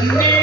கண்ணே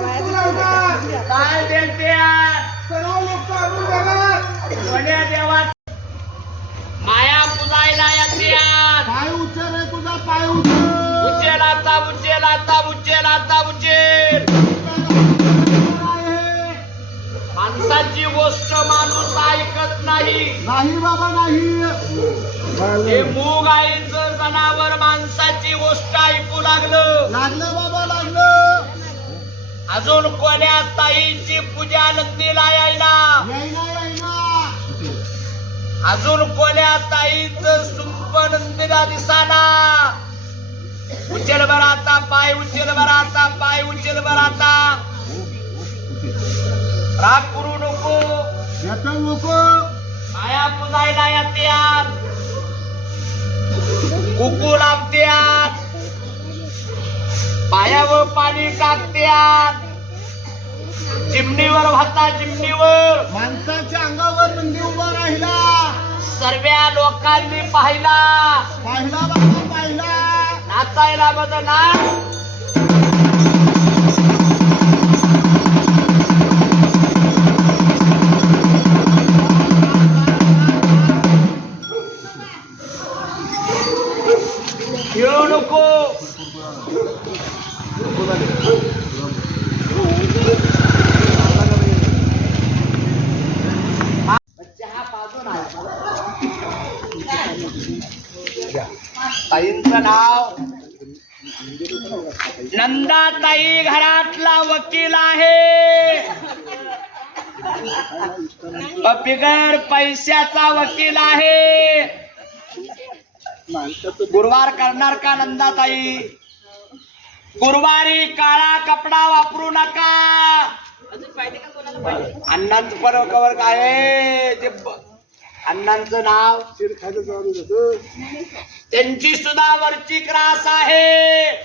पाणी लावणार काय कोण्या देवात माया पुजायला येत्यात. पाय उचल रे तुझा पाय उचल. उचेल आता उचेल आता उचेल आता उचेल. माणसाची गोष्ट माणूस ऐकत नाही. नाही बाबा नाही. हे मूग आईचं जनावर माणसाची गोष्ट अजून कोण्या ताईची पूजा नंदीला यायला अजून कोण्या ताईचं सुंप नंदीला दिसाना? उचल बर आता पाय उचल बर आता पाय उचल बर आता. राग करू नको. लोक माया पुजायला येत्यात कुकू लावत्यात पायावर पाणी टाकत्यात चिमणीवर भाता चिमणीवर. माणसाच्या अंगावर नंदी उभा राहिला. सर्व्या लोकांनी पाहिला. पाहिला बाबा पाहिला. नाचायला बदना खेळू नको. ताईंचं नाव नंदाताई घरातला वकील आहे. बिगर पैशाचा वकील आहे. गुरुवार करणार का नंदाताई? गुरुवारी काळा कपडा वापरू नका. अन्नाच पण कवर काय आहे? ते अण्णांचं नाव त्यांची सुद्धा वरची क्रास आहे.